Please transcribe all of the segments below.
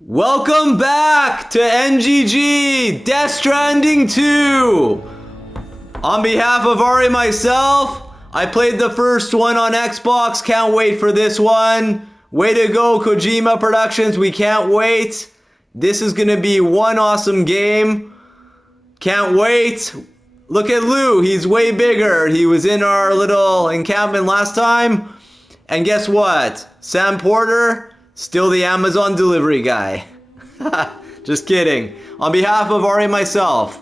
Welcome back to NGG Death Stranding 2! On behalf of Ari and myself, I played the first one on Xbox, can't wait for this one. Way to go, Kojima Productions, we can't wait. This is gonna be one awesome game. Can't wait. Look at Lou, he's way bigger. He was in our little encampment last time. And guess what? Sam Porter, still the Amazon delivery guy. Just kidding. On behalf of Ari and myself,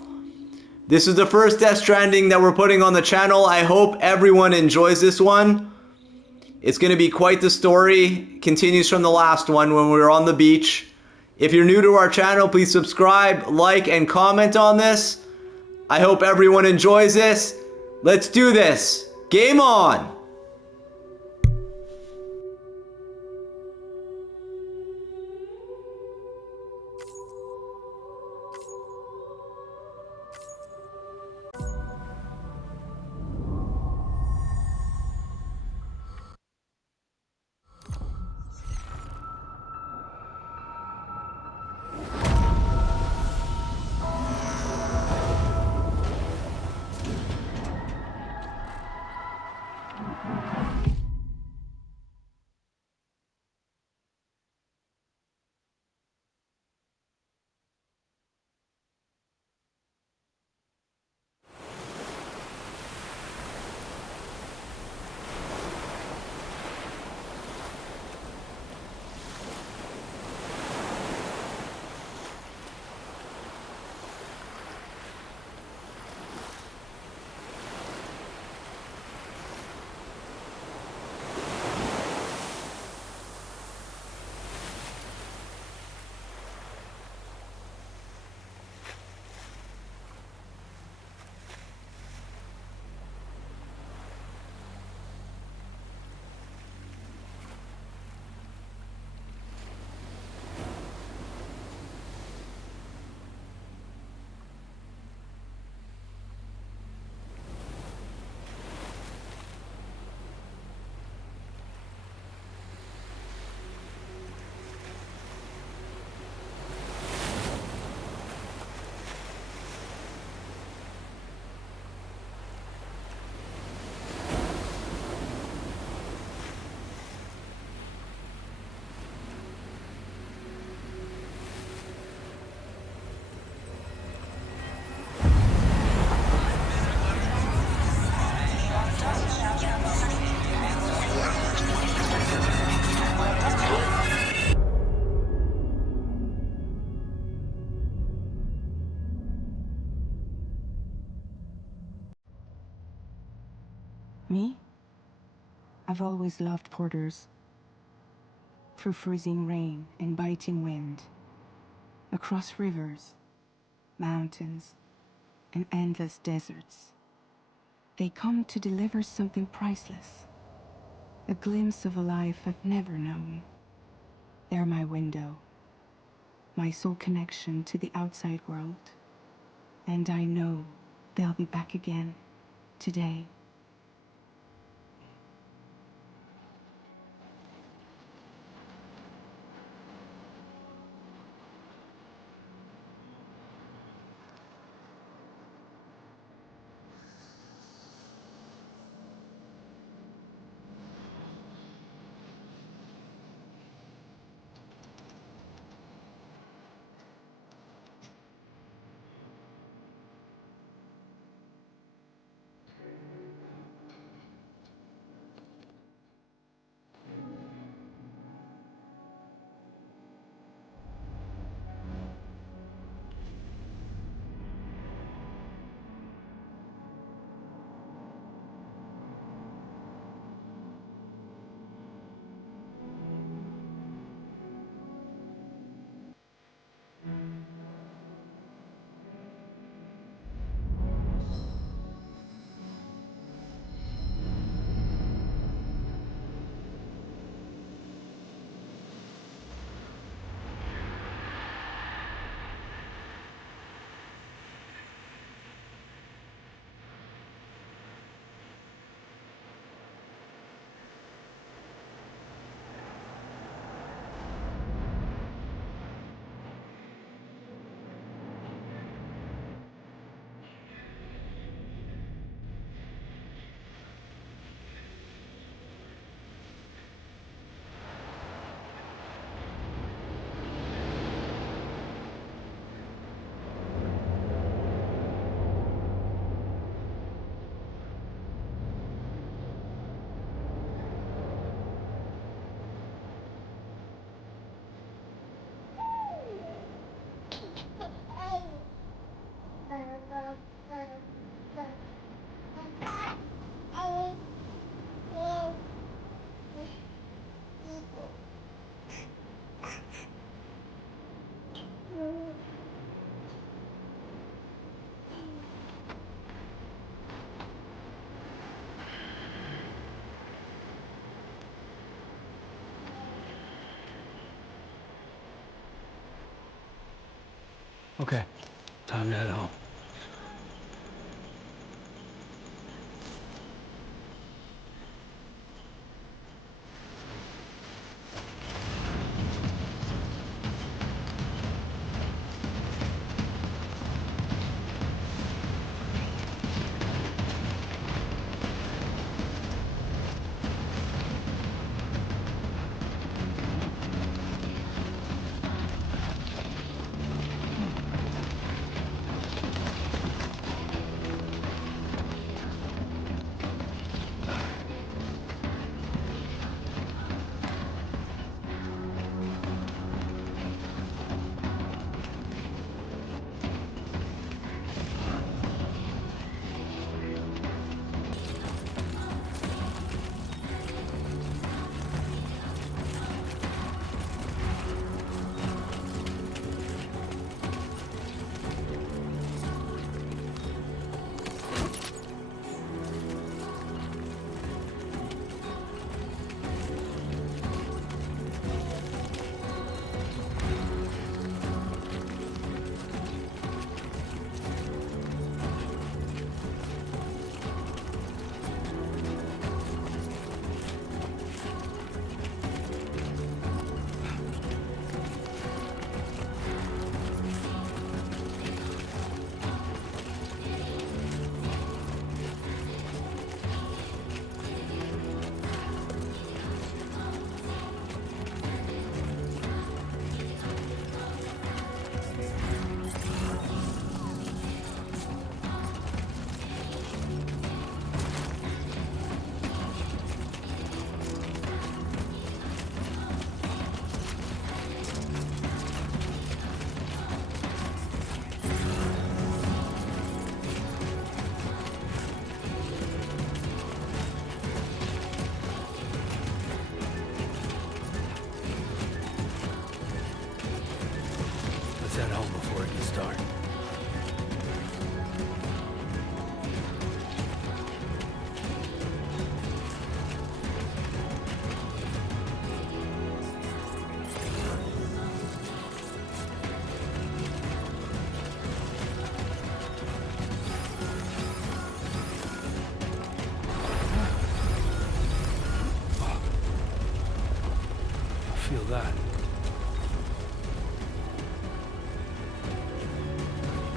this is the first Death Stranding that we're putting on the channel. I hope everyone enjoys this one. It's going to be quite the story. Continues from the last one when we were on the beach. If you're new to our channel, please subscribe, like, and comment on this. I hope everyone enjoys this. Let's do this. Game on! Me? I've always loved porters. Through freezing rain and biting wind, across rivers, mountains, and endless deserts. They come to deliver something priceless, a glimpse of a life I've never known. They're my window, my sole connection to the outside world. And I know they'll be back again, today. Okay, time to head home. Let's head home before it gets dark. I feel that.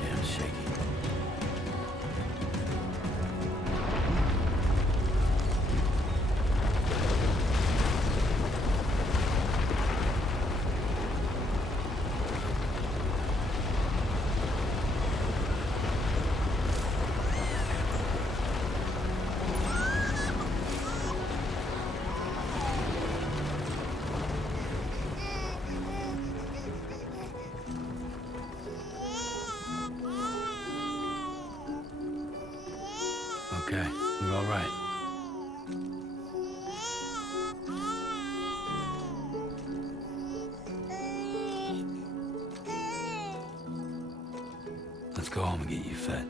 Damn shaky. Okay, you're all right. Let's go home and get you fed.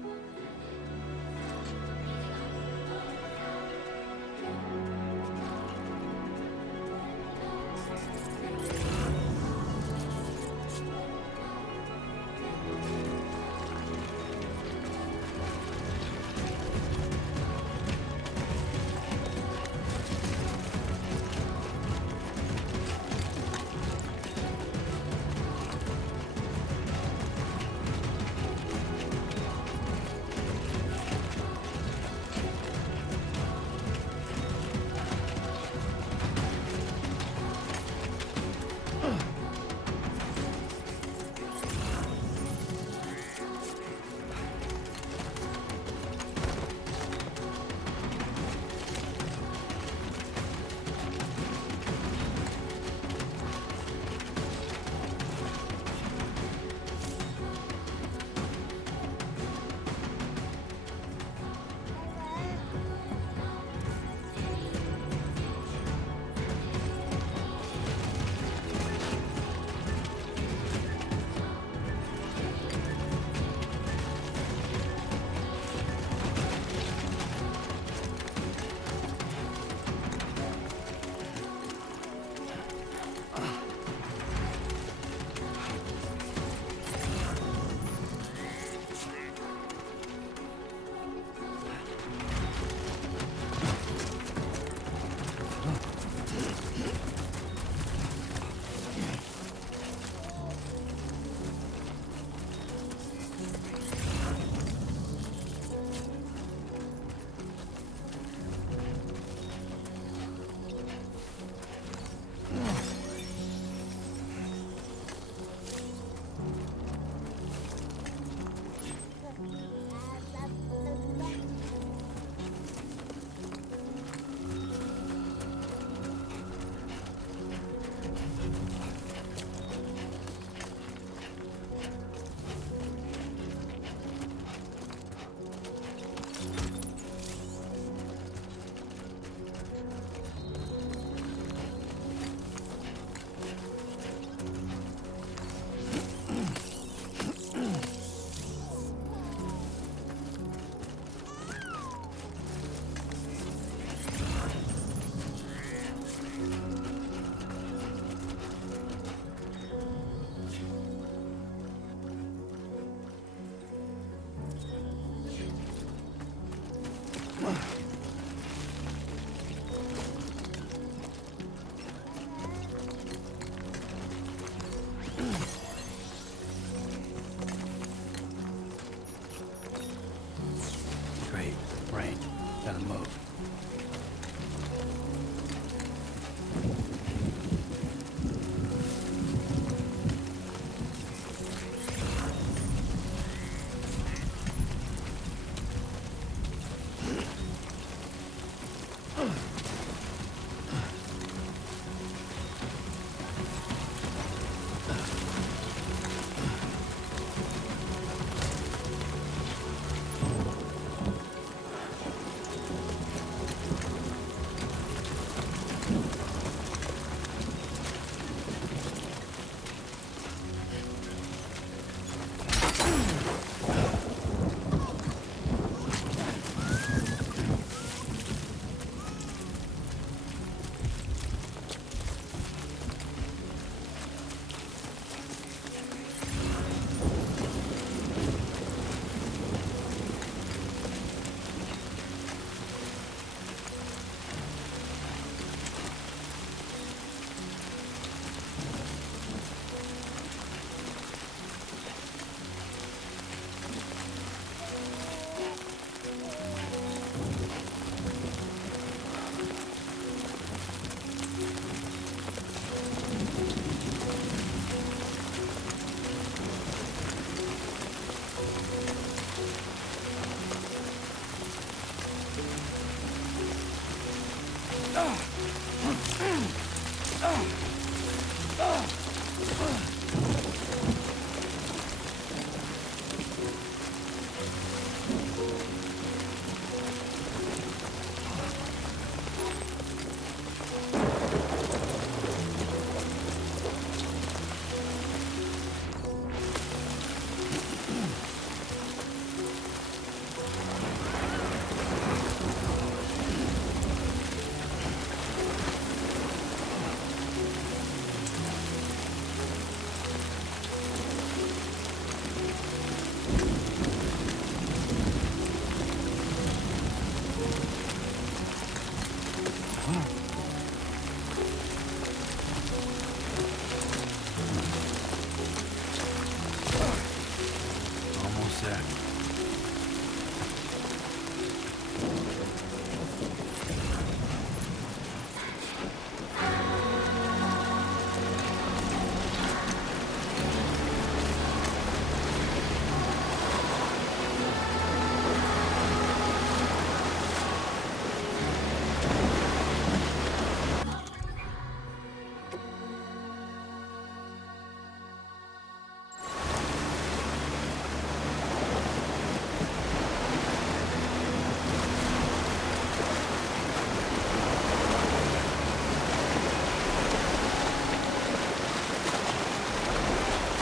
Almost there.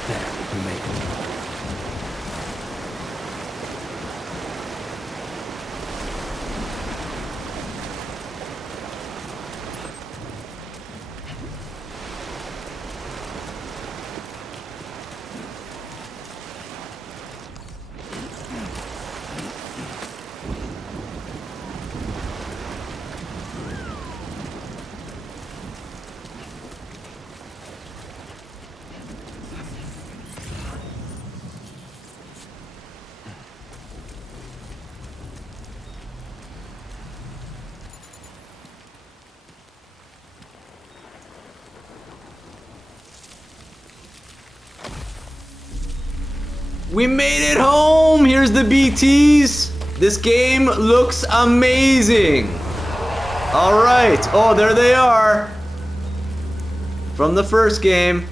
There, we made it. We made it home! Here's the BTs. This game looks amazing. All right. Oh, there they are. From the first game.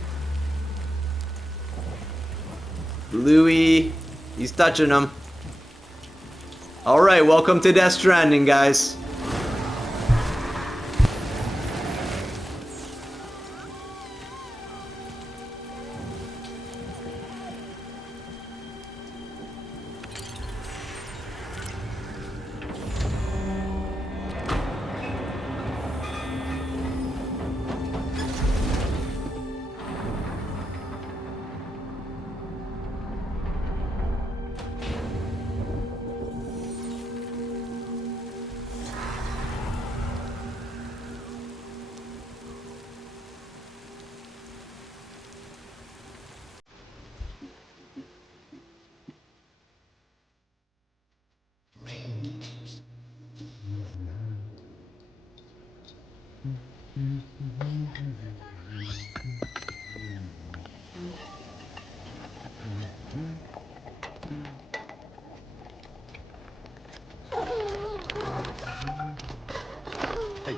Louis, he's touching them. All right, welcome to Death Stranding, guys. Hey.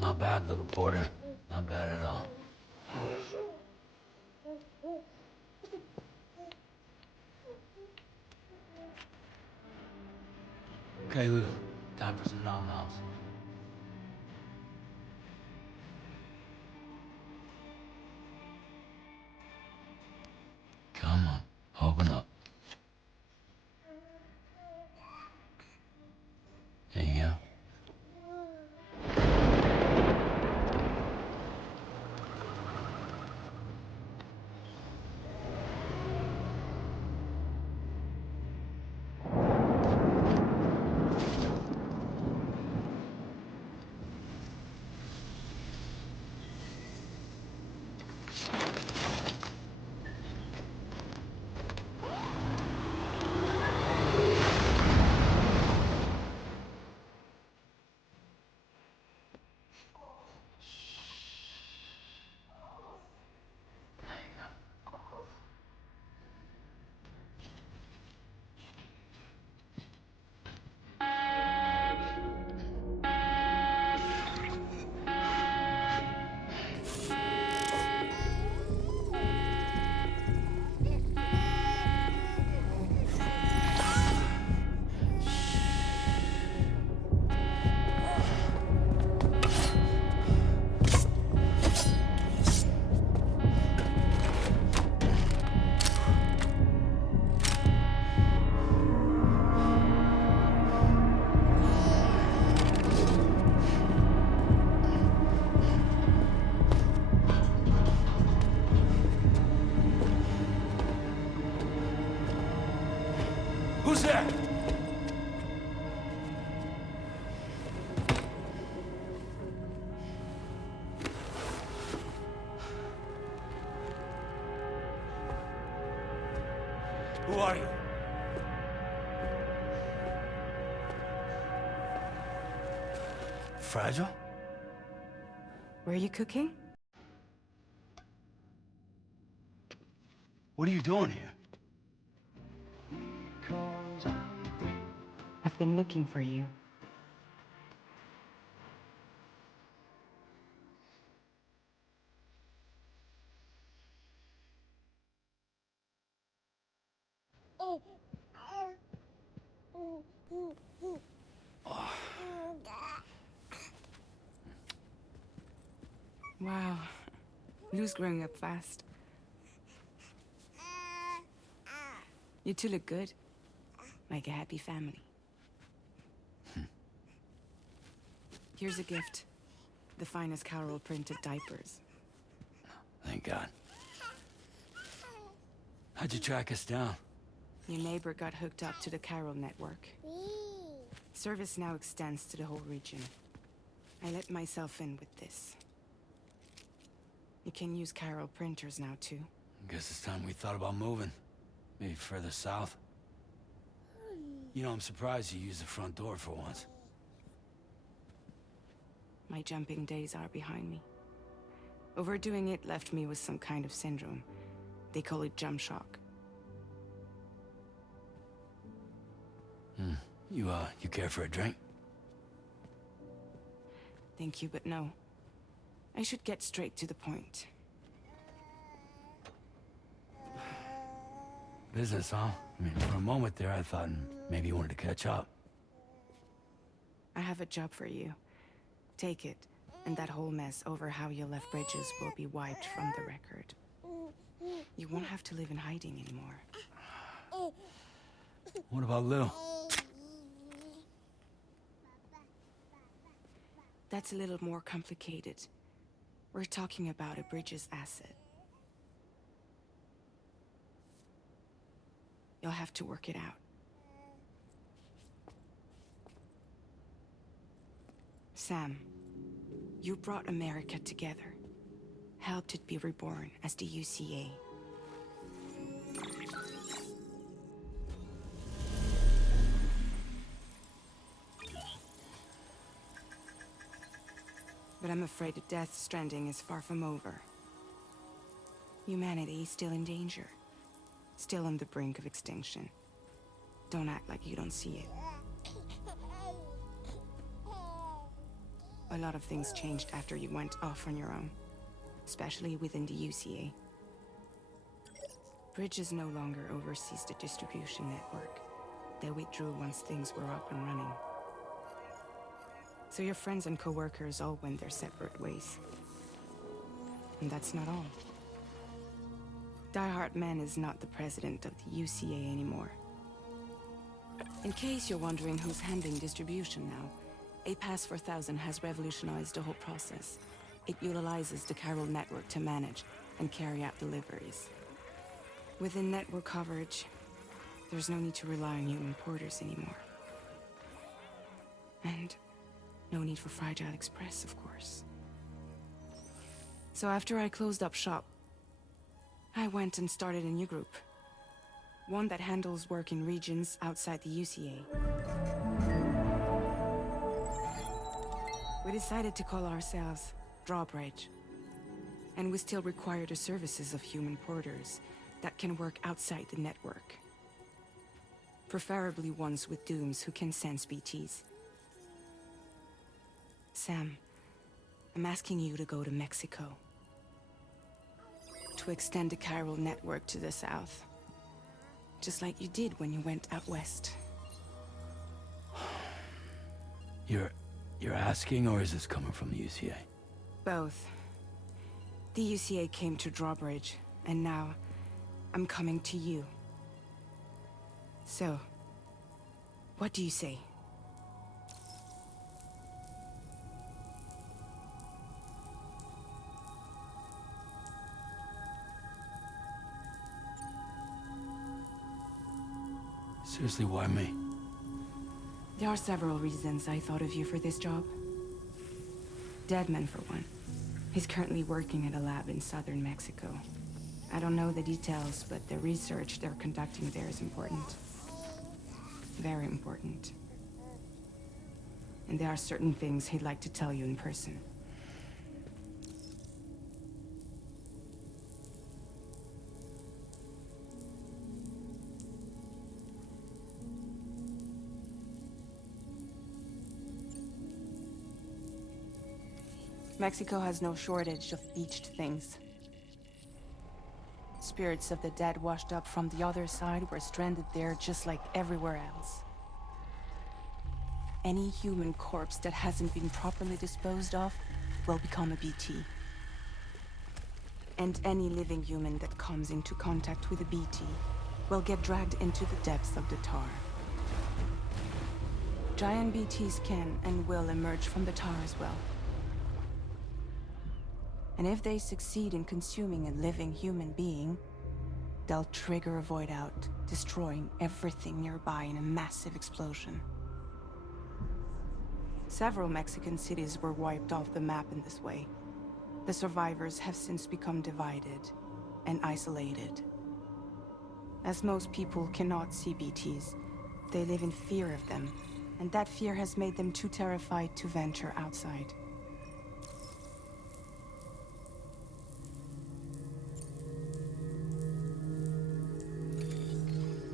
Not bad, little porter. Not bad at all. Okay, Lou. Time for some nom-noms. Come on, open up. There you go. Who's there? Who are you? Fragile? Were you cooking? What are you doing here? I've been looking for you. Wow. Lou's growing up fast. You two look good. Like a happy family. Here's a gift. The finest Carol printed diapers. Thank God. How'd you track us down? Your neighbor got hooked up to the Carol network. Service now extends to the whole region. I let myself in with this. You can use Carol printers now too. Guess it's time we thought about moving. Maybe further south. You know, I'm surprised you used the front door for once. My jumping days are behind me. Overdoing it left me with some kind of syndrome. They call it jump shock. You care for a drink? Thank you, but no. I should get straight to the point. Business, huh? I mean, for a moment there, I thought maybe you wanted to catch up. I have a job for you. Take it, and that whole mess over how you left bridges will be wiped from the record. You won't have to live in hiding anymore. What about Lou? That's a little more complicated. We're talking about a bridges asset. You'll have to work it out. Sam, you brought America together. Helped it be reborn as the UCA. But I'm afraid that Death Stranding is far from over. Humanity is still in danger. Still on the brink of extinction. Don't act like you don't see it. A lot of things changed after you went off on your own. Especially within the UCA. Bridges no longer oversees the distribution network. They withdrew once things were up and running. So your friends and co-workers all went their separate ways. And that's not all. Die Hartman is not the president of the UCA anymore. In case you're wondering who's handling distribution now, A Pass 4000 has revolutionized the whole process. It utilizes the Carol network to manage and carry out deliveries. Within network coverage, there's no need to rely on human porters anymore. And no need for Fragile Express, of course. So after I closed up shop, I went and started a new group. One that handles work in regions outside the UCA. We decided to call ourselves Drawbridge. And we still require the services of human porters that can work outside the network. Preferably ones with dooms who can sense BTs. Sam, I'm asking you to go to Mexico. To extend the Carol network to the south. Just like you did when you went out west. You're asking, or is this coming from the UCA? Both. The UCA came to Drawbridge, and now I'm coming to you. So, what do you say? Seriously, why me? There are several reasons I thought of you for this job. Deadman, for one. He's currently working at a lab in southern Mexico. I don't know the details, but the research they're conducting there is important. Very important. And there are certain things he'd like to tell you in person. Mexico has no shortage of beached things. Spirits of the dead washed up from the other side were stranded there just like everywhere else. Any human corpse that hasn't been properly disposed of will become a BT. And any living human that comes into contact with a BT will get dragged into the depths of the tar. Giant BTs can and will emerge from the tar as well. And if they succeed in consuming a living human being, they'll trigger a void out, destroying everything nearby in a massive explosion. Several Mexican cities were wiped off the map in this way. The survivors have since become divided and isolated. As most people cannot see BTs, they live in fear of them, and that fear has made them too terrified to venture outside.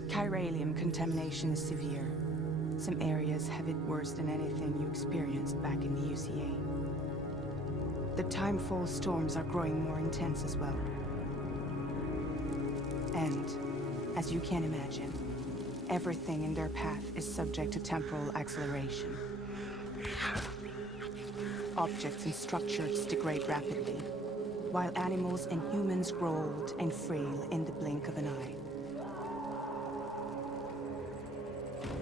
Chiralium contamination is severe. Some areas have it worse than anything you experienced back in the UCA. The timefall storms are growing more intense as well. And, as you can imagine, everything in their path is subject to temporal acceleration. Objects and structures degrade rapidly, while animals and humans grow old and frail in the blink of an eye.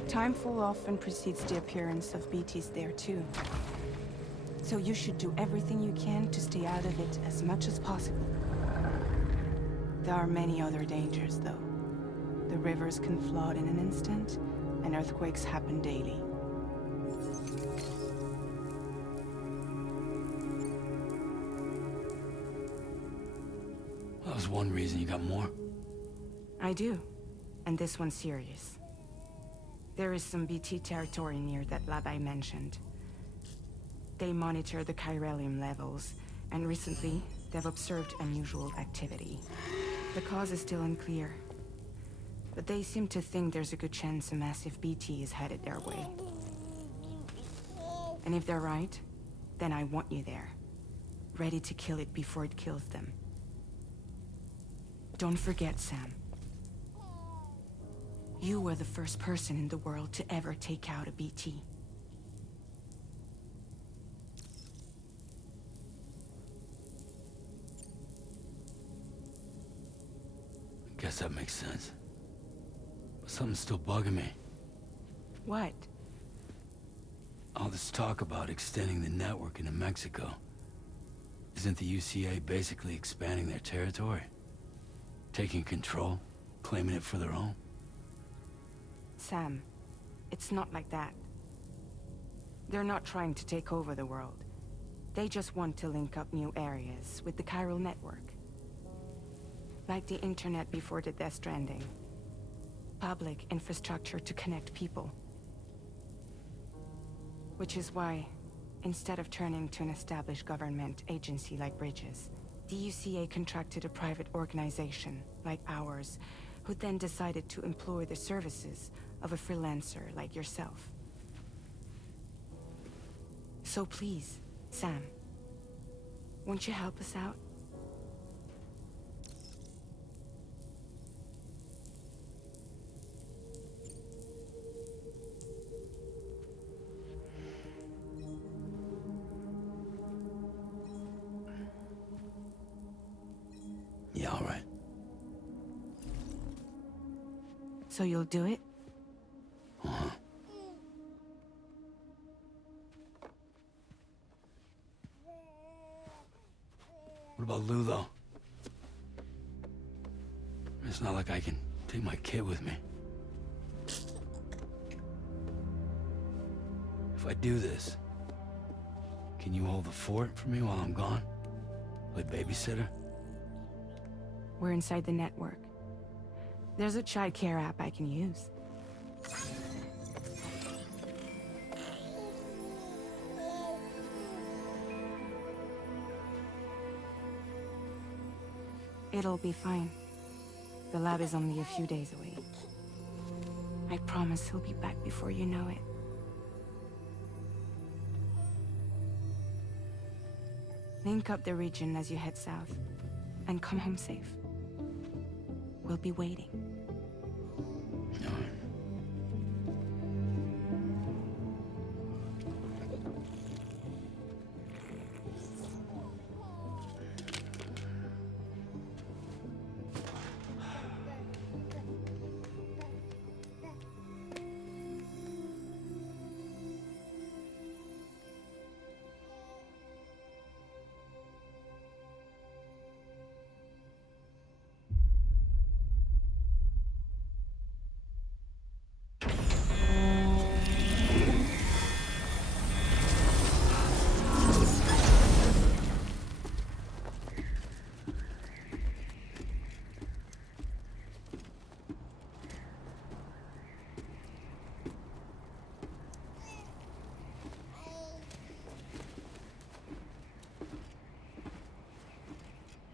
Timefall often precedes the appearance of BTs there too. So you should do everything you can to stay out of it as much as possible. There are many other dangers though. The rivers can flood in an instant, and earthquakes happen daily. That was one reason. You got more? I do, and this one's serious. There is some BT territory near that lab I mentioned. They monitor the chiralium levels, and recently, they've observed unusual activity. The cause is still unclear, but they seem to think there's a good chance a massive BT is headed their way. And if they're right, then I want you there, ready to kill it before it kills them. Don't forget, Sam. You were the first person in the world to ever take out a BT. Guess that makes sense. But something's still bugging me. What? All this talk about extending the network into Mexico. Isn't the UCA basically expanding their territory? Taking control? Claiming it for their own? Sam, it's not like that. They're not trying to take over the world. They just want to link up new areas with the chiral network. Like the internet before the Death Stranding. Public infrastructure to connect people. Which is why, instead of turning to an established government agency like Bridges, the UCA contracted a private organization like ours, who then decided to employ the services of a freelancer like yourself. So please, Sam, won't you help us out? Yeah, all right. So you'll do it? Uh-huh. What about Lou, though? It's not like I can take my kid with me. I do this, can you hold the fort for me while I'm gone? Play babysitter? We're inside the network. There's a child care app I can use. It'll be fine. The lab is only a few days away. I promise he'll be back before you know it. Link up the region as you head south, and come home safe. We'll be waiting.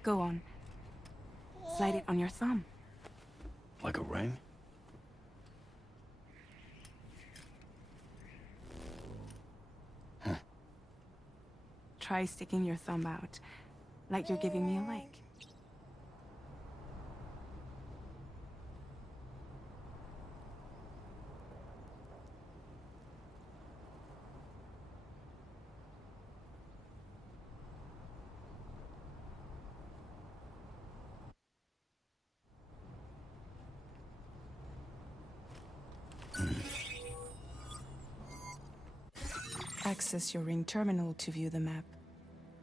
Go on. Slide it on your thumb. Like a ring? Try sticking your thumb out, like you're giving me a like. Access your ring terminal to view the map.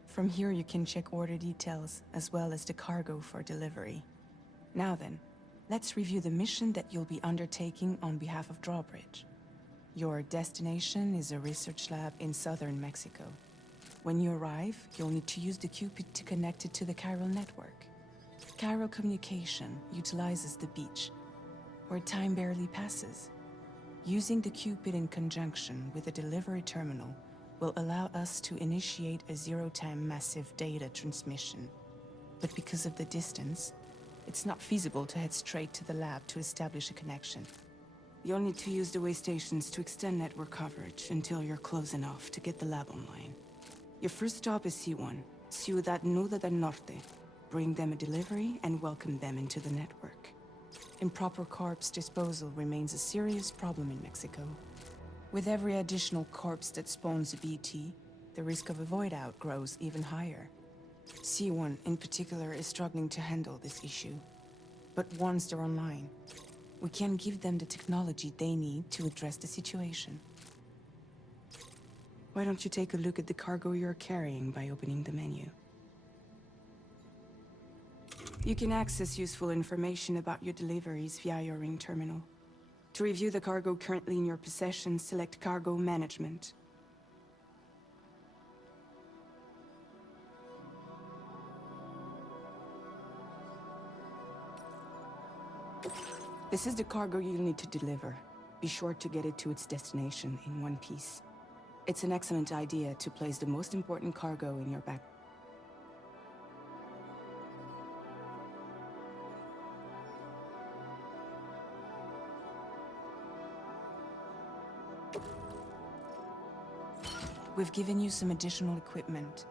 From here you can check order details, as well as the cargo for delivery. Now then, let's review the mission that you'll be undertaking on behalf of Drawbridge. Your destination is a research lab in southern Mexico. When you arrive, you'll need to use the Cupid to connect it to the chiral network. Chiral communication utilizes the beach, where time barely passes. Using the Cupid in conjunction with the delivery terminal will allow us to initiate a zero-time massive data transmission. But because of the distance, it's not feasible to head straight to the lab to establish a connection. You'll need to use the way stations to extend network coverage until you're close enough to get the lab online. Your first stop is C1, Ciudad Nuda del Norte. Bring them a delivery and welcome them into the network. Improper corpse disposal remains a serious problem in Mexico. With every additional corpse that spawns a BT, the risk of a void out grows even higher. C1 in particular is struggling to handle this issue. But once they're online, we can give them the technology they need to address the situation. Why don't you take a look at the cargo you're carrying by opening the menu? You can access useful information about your deliveries via your ring terminal. To review the cargo currently in your possession, select Cargo Management. This is the cargo you'll need to deliver. Be sure to get it to its destination in one piece. It's an excellent idea to place the most important cargo in your back. We've given you some additional equipment.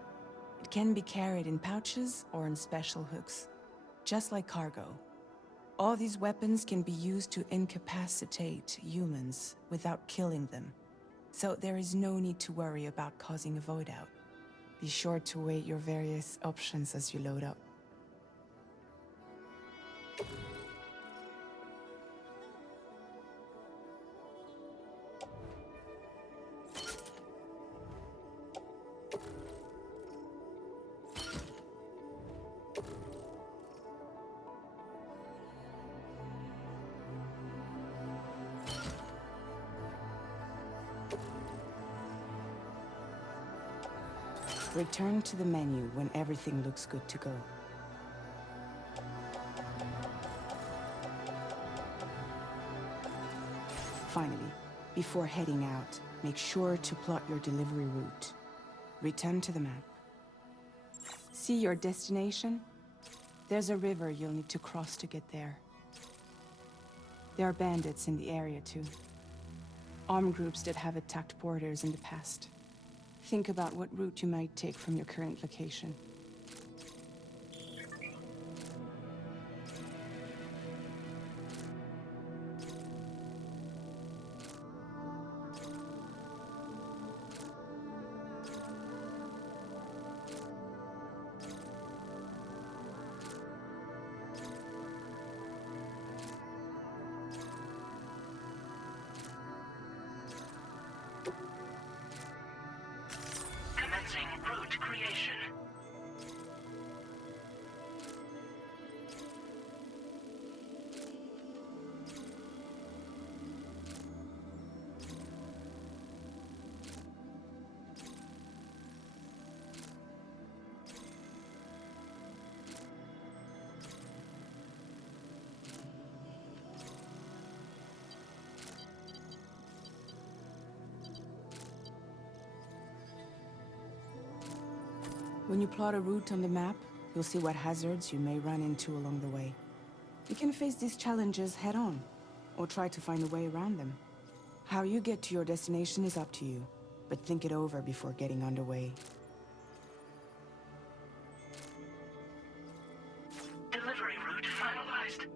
It can be carried in pouches or in special hooks, just like cargo. All these weapons can be used to incapacitate humans without killing them. So there is no need to worry about causing a void out. Be sure to weigh your various options as you load up. Return to the menu when everything looks good to go. Finally, before heading out, make sure to plot your delivery route. Return to the map. See your destination? There's a river you'll need to cross to get there. There are bandits in the area too. Armed groups that have attacked porters in the past. Think about what route you might take from your current location. Commencing route creation. When you plot a route on the map, you'll see what hazards you may run into along the way. You can face these challenges head-on, or try to find a way around them. How you get to your destination is up to you, but think it over before getting underway. Delivery route finalized.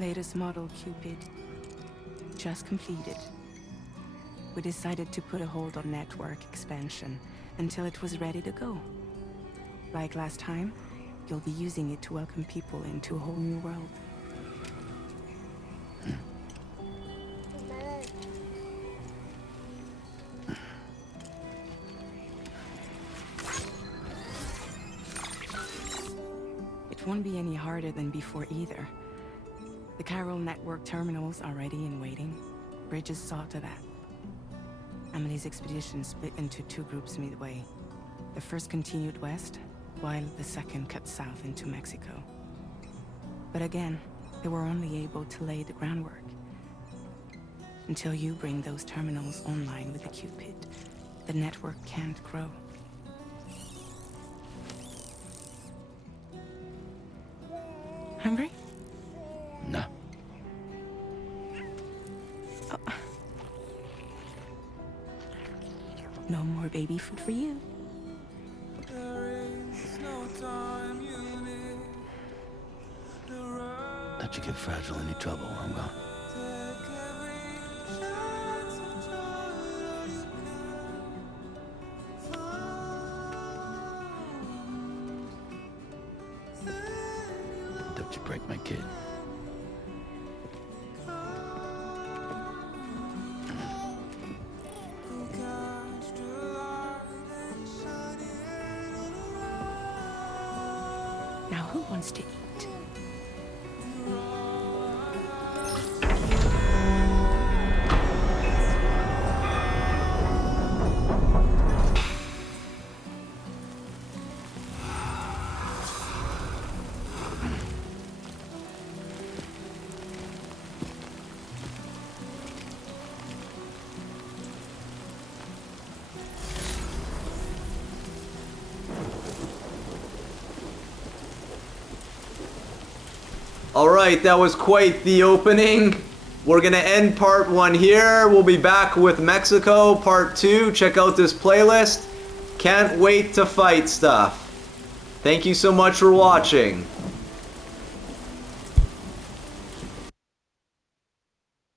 Latest model, Cupid. Just completed. We decided to put a hold on network expansion until it was ready to go. Like last time, you'll be using it to welcome people into a whole new world. It won't be any harder than before either. The chiral network terminals are ready and waiting. Bridges saw to that. Emily's expedition split into two groups midway. The first continued west, while the second cut south into Mexico. But again, they were only able to lay the groundwork. Until you bring those terminals online with the Cupid, the network can't grow. Hungry? No. No more baby food for you. Let you get fragile any trouble while I'm gone. Don't you break my kid. Now who wants to eat? Alright, that was quite the opening. We're gonna end part 1 here. We'll be back with Mexico, part 2. Check out this playlist. Can't wait to fight stuff. Thank you so much for watching.